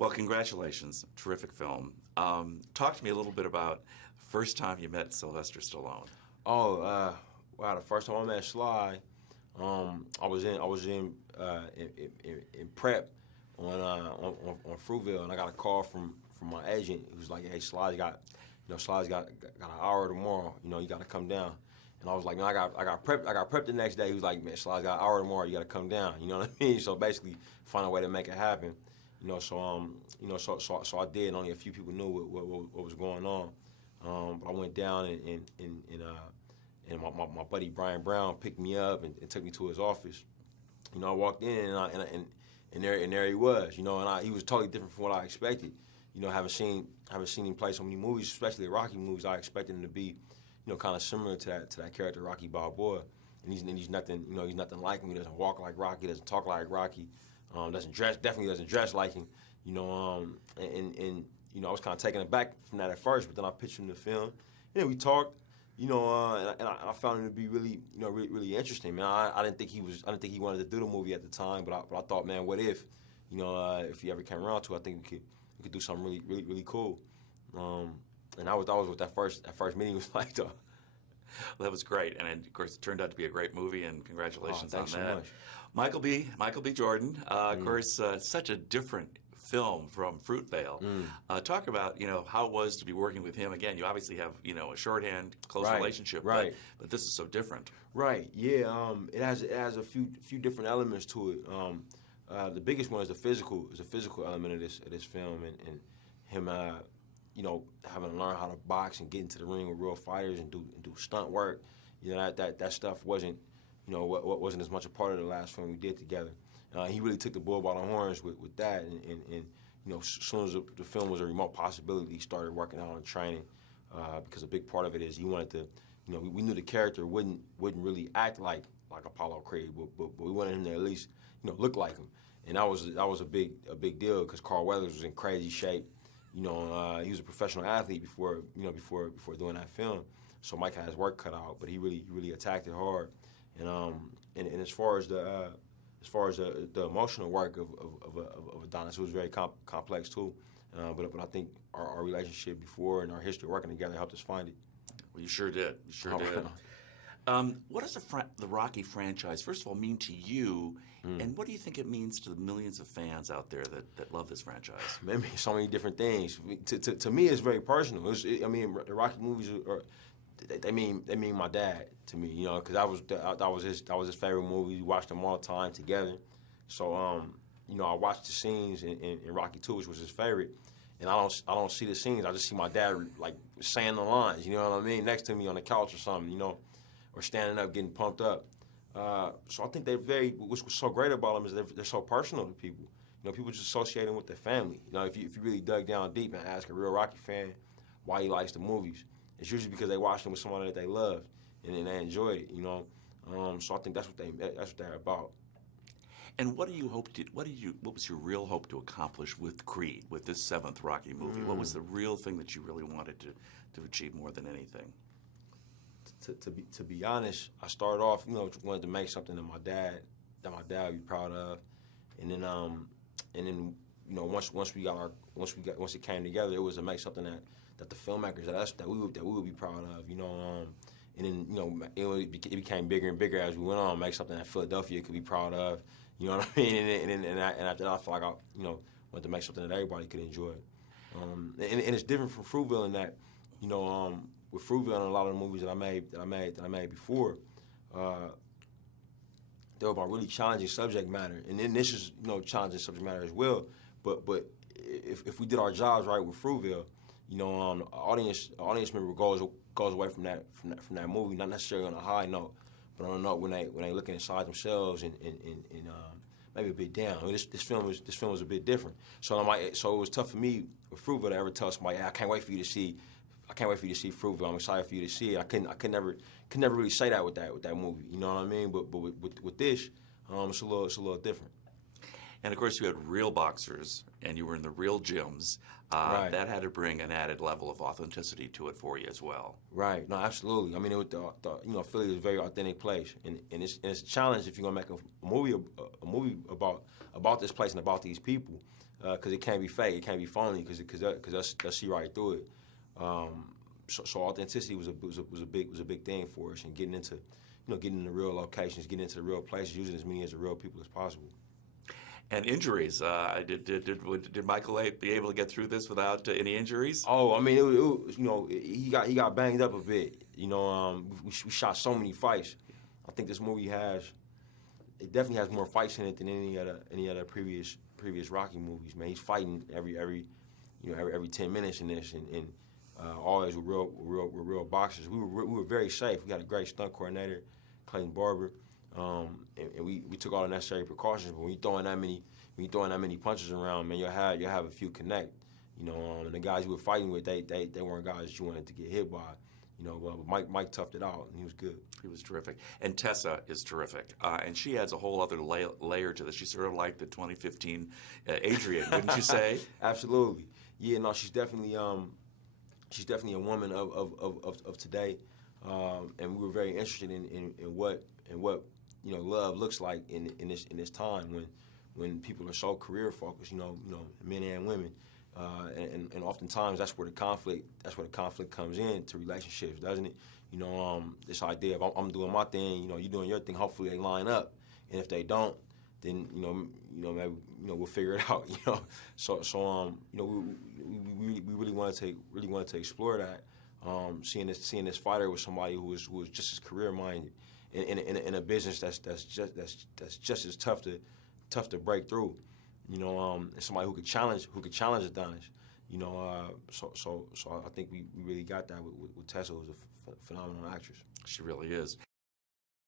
Well, congratulations. Terrific film. Talk to me a little bit about the first time you met Sylvester Stallone. Wow! The first time I met Sly, I was in prep on Fruitville, and I got a call from my agent. He was like, "Hey, Sly's got an hour tomorrow. You got to come down." And I was like, "No, I got prep the next day." He was like, "Man, Sly's got an hour tomorrow. You got to come down." You know what I mean? So basically, find a way to make it happen. So I did. And only a few people knew what was going on. But I went down and my buddy Brian Brown picked me up and took me to his office. I walked in and there he was. He was totally different from what I expected. Having seen him play so many movies, especially the Rocky movies, I expected him to be, kind of similar to that character Rocky Balboa. And he's nothing, he's nothing like him. He doesn't walk like Rocky, doesn't talk like Rocky, definitely doesn't dress like him. I was kind of taken aback from that at first, but then I pitched him the film. And then we talked. And I found him to be really, really interesting, man. I didn't think he wanted to do the movie at the time, but I thought, man, what if, if he ever came around to it, I think we could do something really, really, really cool. And that was what that first meeting was like, though. Well, that was great, and of course, it turned out to be a great movie. And congratulations on that. Thanks so much. Michael B. Jordan, of course, such a different film from Fruitvale. Talk about how it was to be working with him again. You obviously have a shorthand, close relationship, right? But this is so different, right? Yeah, it has a few different elements to it. The biggest one is the physical element of this film, and him having to learn how to box and get into the ring with real fighters and do stunt work. That stuff wasn't wasn't as much a part of the last film we did together. He really took the bull by the horns with that, and as soon as the film was a remote possibility, he started working out on training because a big part of it is he wanted to, we knew the character wouldn't really act like Apollo Creed, but we wanted him to at least look like him, and that was a big deal because Carl Weathers was in crazy shape. He was a professional athlete before doing that film, so Mike had his work cut out, but he really attacked it hard, and as far as the emotional work of Adonis, it was very complex too. But I think our relationship before and our history working together helped us find it. Well, you sure did. You sure did. What does the Rocky franchise, first of all, mean to you, and what do you think it means to the millions of fans out there that love this franchise? Maybe so many different things. To me, it's very personal. The Rocky movies they mean my dad to me, because that was his favorite movie. We watched them all the time together. So I watched the scenes in Rocky II, which was his favorite, and I don't see the scenes. I just see my dad like saying the lines. You know what I mean? Next to me on the couch or something, or standing up getting pumped up. So I think what's so great about them is they're so personal to people. People just associate them with their family. If you really dug down deep and ask a real Rocky fan why he likes the movies, it's usually because they watched them with someone that they loved and they enjoyed it. So I think that's what they're about. And what was your real hope to accomplish with Creed, with this seventh Rocky movie? What was the real thing that you really wanted to achieve more than anything? To be honest, I started off, wanted to make something that my dad would be proud of, and then once it came together, it was to make something that the filmmakers that we would be proud of, and then it became bigger and bigger as we went on. Make something that Philadelphia could be proud of, you know what I mean? And after that, I felt like I wanted to make something that everybody could enjoy, and it's different from Fruitvale in that, with Fruitvale and a lot of the movies that I made before, they were about really challenging subject matter, and then this is challenging subject matter as well. But if we did our jobs right with Fruitvale, the audience member goes away from that movie, not necessarily on a high note, but on a note when they looking inside themselves and maybe a bit down. This film was a bit different. So it was tough for me with Fruitvale to ever tell somebody, I can't wait for you to see Fruitvale. I'm excited for you to see it. I could never really say that with that movie. You know what I mean? But with this, it's a little different. And of course, you had real boxers, and you were in the real gyms. Right. That had to bring an added level of authenticity to it for you as well. Right. No, absolutely. I mean, Philly is a very authentic place, and it's a challenge if you're gonna make a movie about this place and about these people, because it can't be fake, it can't be phony, because they'll see right through it. So authenticity was a big thing for us, and getting into the real locations, getting into the real places, using as many as the real people as possible. And injuries. Did Michael be able to get through this without any injuries? Oh, I mean, he got banged up a bit. We shot so many fights. I think this movie definitely has more fights in it than any other previous Rocky movies. Man, he's fighting every 10 minutes in this, and always with real boxers. We were very safe. We got a great stunt coordinator, Clayton Barber. And we took all the necessary precautions. But when you're throwing that many punches around, man, you'll have a few connect. And the guys you were fighting with, they weren't guys that you wanted to get hit by. But Mike toughed it out, and he was good. He was terrific. And Tessa is terrific. And she adds a whole other layer to this. She's sort of like the 2015 Adrian, wouldn't you say? Absolutely. Yeah, no, she's definitely a woman of today. And we were very interested in what love looks like in this time when people are so career focused, men and women, and oftentimes that's where the conflict comes in to relationships, doesn't it? This idea of I'm doing my thing, you doing your thing. Hopefully they line up, and if they don't, then maybe we'll figure it out. We really wanted to explore that. Seeing this fighter with somebody who was just as career minded in a business that's just as tough to break through, and somebody who could challenge Adonis, So I think we really got that with Tessa, who's a phenomenal actress. She really is.